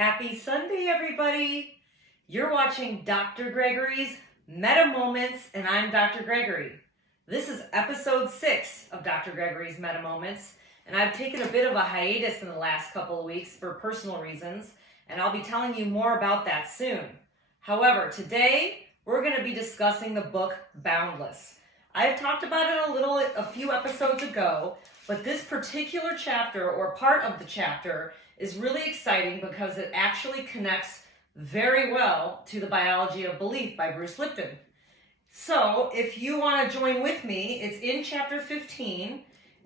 Happy Sunday, everybody! You're watching Dr. Gregory's Meta Moments, and I'm Dr. Gregory. This is episode 6 of Dr. Gregory's Meta Moments, and I've taken a bit of a hiatus in the last couple of weeks for personal reasons, and I'll be telling you more about that soon. However, today we're going to be discussing the book Boundless. I've talked about it a few episodes ago, but this particular chapter or part of the chapter is really exciting because it actually connects very well to The Biology of Belief by Bruce Lipton. So if you want to join with me, it's in chapter 15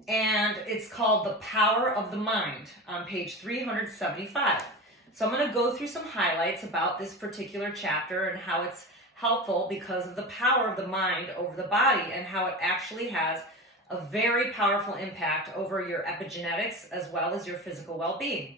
and it's called The Power of the Mind on page 375. So I'm going to go through some highlights about this particular chapter and how it's helpful because of the power of the mind over the body and how it actually has a very powerful impact over your epigenetics as well as your physical well-being.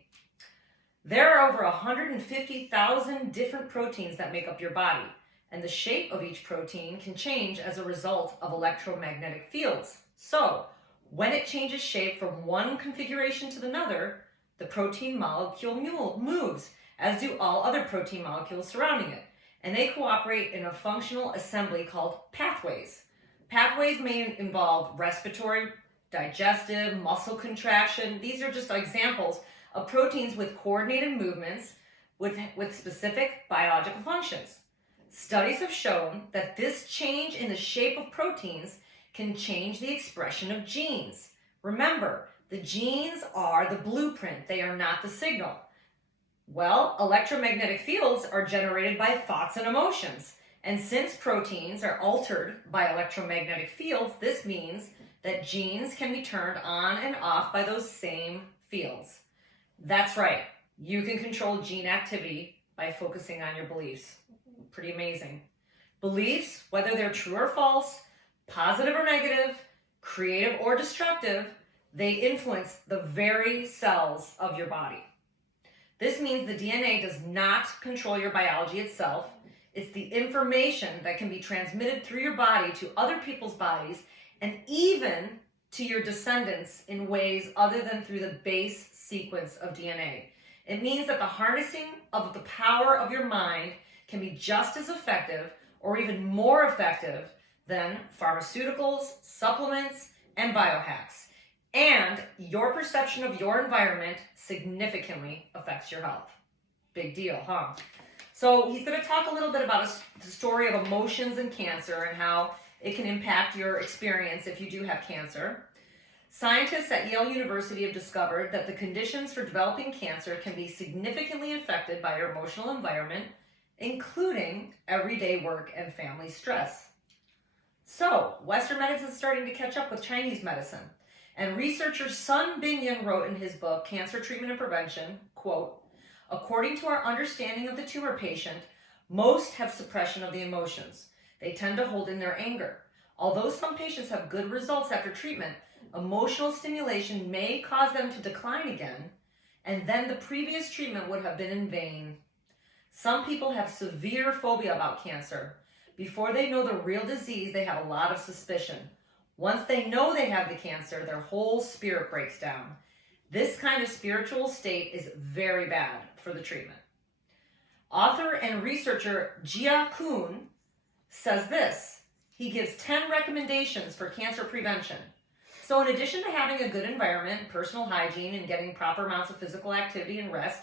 There are over 150,000 different proteins that make up your body, and the shape of each protein can change as a result of electromagnetic fields. So, when it changes shape from one configuration to another, the protein molecule moves, as do all other protein molecules surrounding it, and they cooperate in a functional assembly called pathways. Pathways may involve respiratory, digestive, muscle contraction. These are just examples of proteins with coordinated movements with specific biological functions. Studies have shown that this change in the shape of proteins can change the expression of genes. Remember, the genes are the blueprint, they are not the signal. Well, electromagnetic fields are generated by thoughts and emotions. And since proteins are altered by electromagnetic fields, this means that genes can be turned on and off by those same fields. That's right, you can control gene activity by focusing on your beliefs. Pretty amazing. Beliefs, whether they're true or false, positive or negative, creative or destructive, they influence the very cells of your body. This means the DNA does not control your biology itself. It's the information that can be transmitted through your body to other people's bodies and even to your descendants in ways other than through the base sequence of DNA. It means that the harnessing of the power of your mind can be just as effective or even more effective than pharmaceuticals, supplements, and biohacks. And your perception of your environment significantly affects your health. Big deal, huh? So he's going to talk a little bit about the story of emotions and cancer and how it can impact your experience if you do have cancer. Scientists at Yale University have discovered that the conditions for developing cancer can be significantly affected by your emotional environment, including everyday work and family stress. So, Western medicine is starting to catch up with Chinese medicine. And researcher Sun Bingyang wrote in his book, Cancer Treatment and Prevention, quote, "According to our understanding of the tumor patient, most have suppression of the emotions. They tend to hold in their anger. Although some patients have good results after treatment, emotional stimulation may cause them to decline again, and then the previous treatment would have been in vain. Some people have severe phobia about cancer. Before they know the real disease, they have a lot of suspicion. Once they know they have the cancer, their whole spirit breaks down. This kind of spiritual state is very bad for the treatment." Author and researcher Jia Kun says this. He gives 10 recommendations for cancer prevention. So in addition to having a good environment, personal hygiene, and getting proper amounts of physical activity and rest,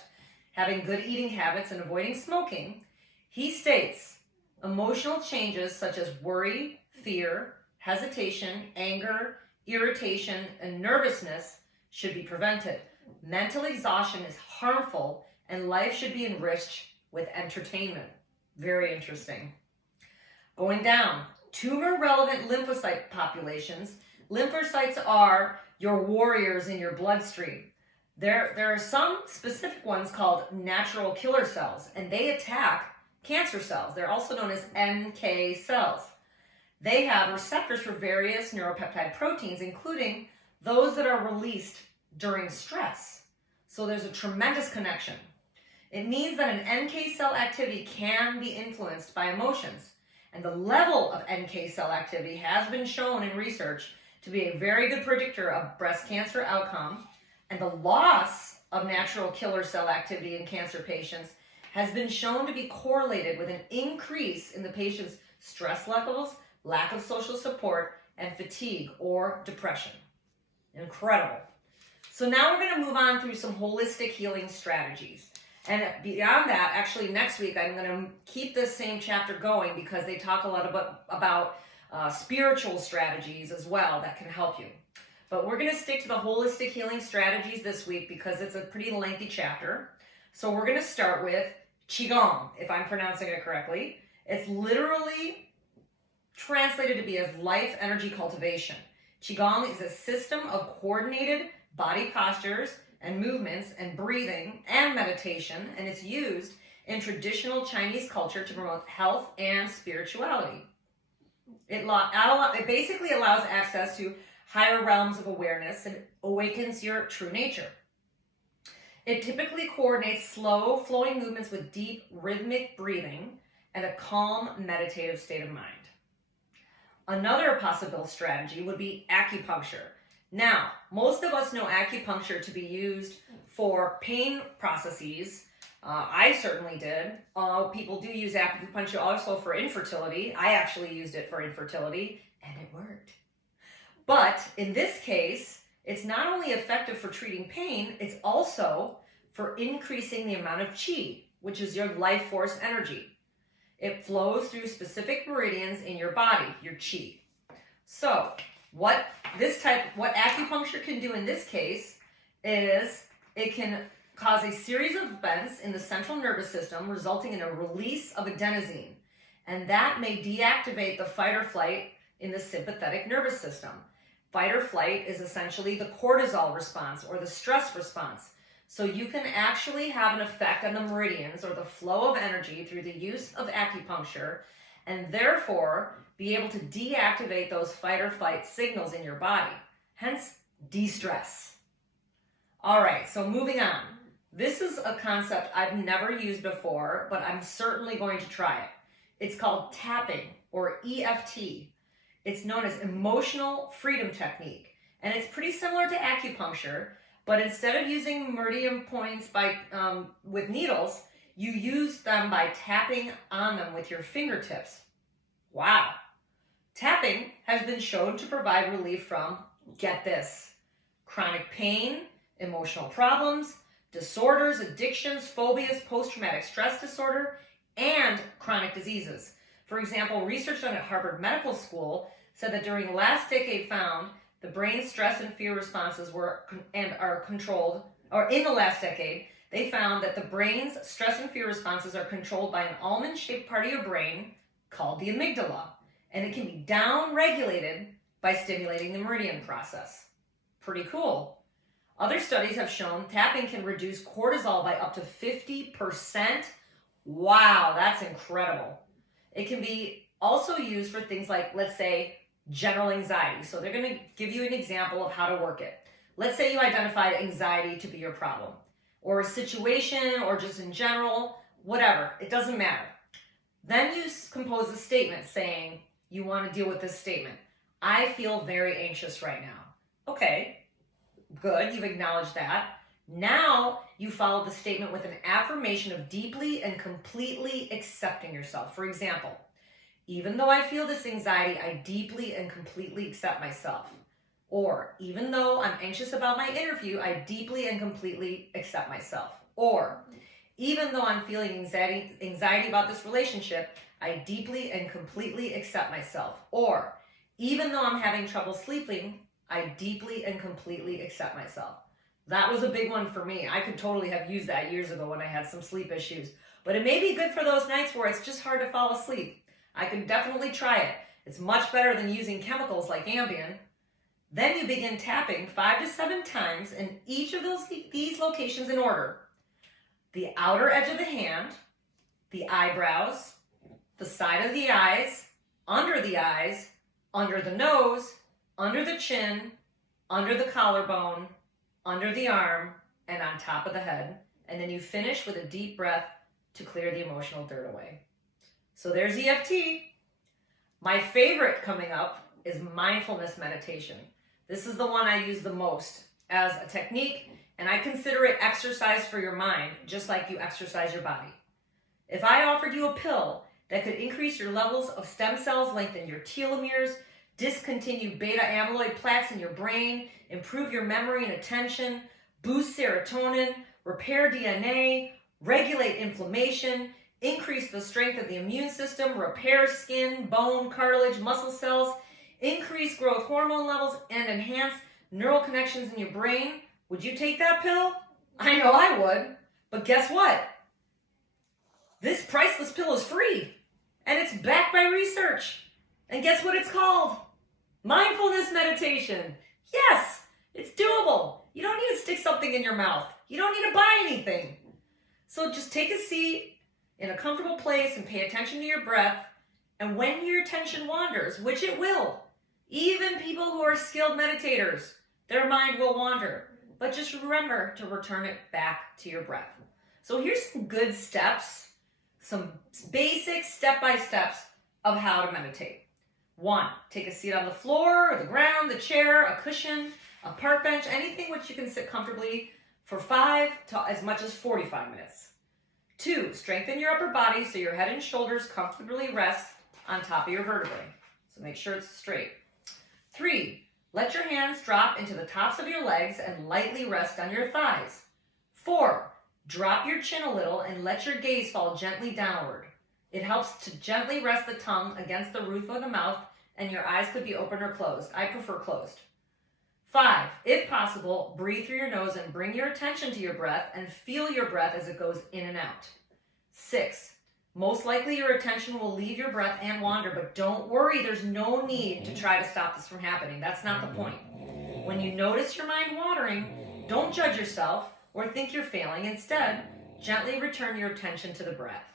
having good eating habits and avoiding smoking, he states emotional changes such as worry, fear, hesitation, anger, irritation, and nervousness should be prevented. Mental exhaustion is harmful and life should be enriched with entertainment. Very interesting. Going down, tumor-relevant lymphocyte populations. Lymphocytes are your warriors in your bloodstream. There are some specific ones called natural killer cells, and they attack cancer cells. They're also known as NK cells. They have receptors for various neuropeptide proteins, including those that are released during stress. So there's a tremendous connection. It means that an NK cell activity can be influenced by emotions. And the level of NK cell activity has been shown in research to be a very good predictor of breast cancer outcome. And the loss of natural killer cell activity in cancer patients has been shown to be correlated with an increase in the patient's stress levels, lack of social support, and fatigue or depression. Incredible. So now we're going to move on through some holistic healing strategies. And beyond that, actually next week, I'm going to keep this same chapter going because they talk a lot about spiritual strategies as well that can help you. But we're going to stick to the holistic healing strategies this week because it's a pretty lengthy chapter. So we're going to start with Qigong, if I'm pronouncing it correctly. It's literally translated to be as life energy cultivation. Qigong is a system of coordinated body postures and movements and breathing and meditation, and it's used in traditional Chinese culture to promote health and spirituality. It basically allows access to higher realms of awareness and awakens your true nature. It typically coordinates slow, flowing movements with deep, rhythmic breathing and a calm, meditative state of mind. Another possible strategy would be acupuncture. Now, most of us know acupuncture to be used for pain processes. I certainly did. People do use acupuncture also for infertility. I actually used it for infertility, and it worked. But in this case, it's not only effective for treating pain, it's also for increasing the amount of qi, which is your life force energy. It flows through specific meridians in your body, your qi. So, what acupuncture can do in this case is it can cause a series of events in the central nervous system resulting in a release of adenosine. And that may deactivate the fight or flight in the sympathetic nervous system. Fight or flight is essentially the cortisol response or the stress response. So you can actually have an effect on the meridians or the flow of energy through the use of acupuncture and therefore be able to deactivate those fight or flight signals in your body, hence de-stress. All right, so moving on. This is a concept I've never used before, but I'm certainly going to try it. It's called tapping or EFT. It's known as emotional freedom technique, and it's pretty similar to acupuncture, but instead of using meridian points with needles, you use them by tapping on them with your fingertips. Wow. Tapping has been shown to provide relief from, get this, chronic pain, emotional problems, disorders, addictions, phobias, post-traumatic stress disorder, and chronic diseases. For example, research done at Harvard Medical School said that during the last decade found the brain's stress and fear responses are controlled, or in the last decade, they found that the brain's stress and fear responses are controlled by an almond-shaped part of your brain called the amygdala, and it can be down-regulated by stimulating the meridian process. Pretty cool. Other studies have shown tapping can reduce cortisol by up to 50%. Wow, that's incredible. It can be also used for things like, let's say, general anxiety. So they're going to give you an example of how to work it. Let's say you identified anxiety to be your problem, or a situation, or just in general, whatever. It doesn't matter. Then you compose a statement saying you want to deal with this statement. I feel very anxious right now. Okay, good. You've acknowledged that. Now you follow the statement with an affirmation of deeply and completely accepting yourself. For example, even though I feel this anxiety, I deeply and completely accept myself. Or, even though I'm anxious about my interview, I deeply and completely accept myself. Or, even though I'm feeling anxiety about this relationship, I deeply and completely accept myself. Or, even though I'm having trouble sleeping, I deeply and completely accept myself. That was a big one for me. I could totally have used that years ago when I had some sleep issues. But it may be good for those nights where it's just hard to fall asleep. I can definitely try it. It's much better than using chemicals like Ambien. Then you begin tapping 5 to 7 times in each of these locations in order. The outer edge of the hand, the eyebrows, the side of the eyes, under the nose, under the chin, under the collarbone, under the arm, and on top of the head. And then you finish with a deep breath to clear the emotional dirt away. So there's EFT. My favorite coming up is mindfulness meditation. This is the one I use the most as a technique and I consider it exercise for your mind, just like you exercise your body. If I offered you a pill that could increase your levels of stem cells, lengthen your telomeres, discontinue beta amyloid plaques in your brain, improve your memory and attention, boost serotonin, repair DNA, regulate inflammation, increase the strength of the immune system, repair skin, bone, cartilage, muscle cells, increase growth hormone levels, and enhance neural connections in your brain, would you take that pill? I know I would. But guess what? This priceless pill is free, and it's backed by research. And guess what it's called? Mindfulness meditation. Yes, it's doable. You don't need to stick something in your mouth. You don't need to buy anything. So just take a seat in a comfortable place and pay attention to your breath. And when your attention wanders, which it will, even people who are skilled meditators, their mind will wander. But just remember to return it back to your breath. So here's some good steps, some basic step-by-steps of how to meditate. 1, take a seat on the floor or the ground, the chair, a cushion, a park bench, anything which you can sit comfortably for 5 to as much as 45 minutes. 2, strengthen your upper body so your head and shoulders comfortably rest on top of your vertebrae. So make sure it's straight. 3, let your hands drop into the tops of your legs and lightly rest on your thighs. 4, drop your chin a little and let your gaze fall gently downward. It helps to gently rest the tongue against the roof of the mouth, and your eyes could be open or closed. I prefer closed. 5, if possible, breathe through your nose and bring your attention to your breath and feel your breath as it goes in and out. 6, most likely your attention will leave your breath and wander, but don't worry, there's no need to try to stop this from happening. That's not the point. When you notice your mind wandering, don't judge yourself or think you're failing. Instead, gently return your attention to the breath.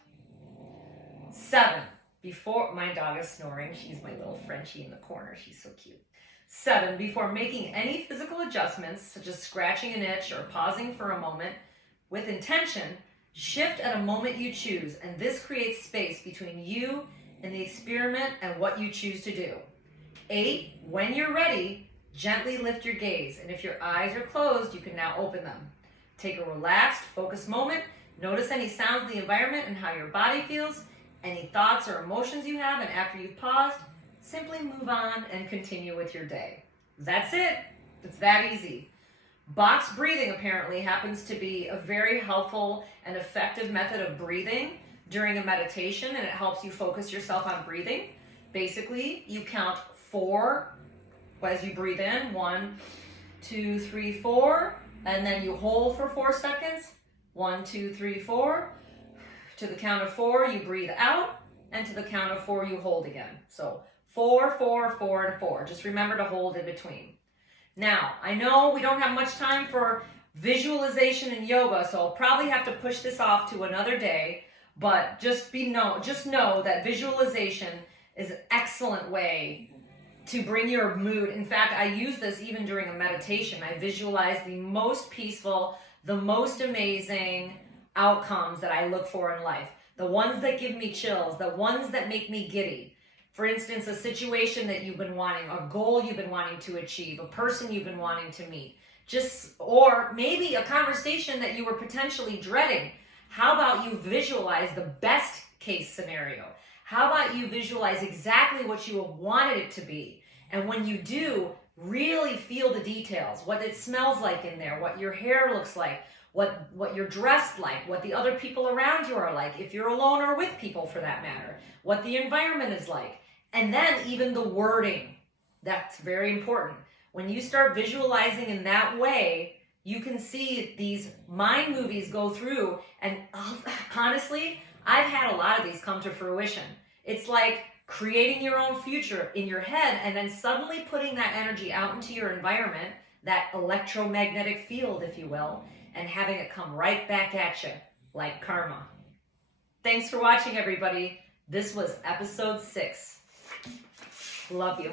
7, before, my dog is snoring. She's my little Frenchie in the corner. She's so cute. 7, before making any physical adjustments, such as scratching an itch or pausing for a moment, with intention, shift at a moment you choose, and this creates space between you and the experiment and what you choose to do. 8, when you're ready, gently lift your gaze, and if your eyes are closed, you can now open them. Take a relaxed, focused moment. Notice any sounds in the environment and how your body feels, any thoughts or emotions you have, and after you've paused, simply move on and continue with your day. That's it. It's that easy. Box breathing apparently happens to be a very helpful and effective method of breathing during a meditation, and it helps you focus yourself on breathing. Basically, you count 4 as you breathe in. 1, 2, 3, 4, and then you hold for 4 seconds. 1, 2, 3, 4. To the count of 4, you breathe out, and to the count of 4, you hold again. So 4, 4, 4, and 4. Just remember to hold in between. Now, I know we don't have much time for visualization and yoga, so I'll probably have to push this off to another day, but just know that visualization is an excellent way to bring your mood. In fact, I use this even during a meditation. I visualize the most peaceful, the most amazing outcomes that I look for in life. The ones that give me chills, the ones that make me giddy. For instance, a situation that you've been wanting, a goal you've been wanting to achieve, a person you've been wanting to meet, or maybe a conversation that you were potentially dreading. How about you visualize the best case scenario? How about you visualize exactly what you have wanted it to be? And when you do, really feel the details, what it smells like in there, what your hair looks like, what you're dressed like, what the other people around you are like, if you're alone or with people for that matter, what the environment is like. And then even the wording, that's very important. When you start visualizing in that way, you can see these mind movies go through, and honestly, I've had a lot of these come to fruition. It's like creating your own future in your head and then suddenly putting that energy out into your environment, that electromagnetic field, if you will, and having it come right back at you like karma. Thanks for watching, everybody. This was episode 6. Love you.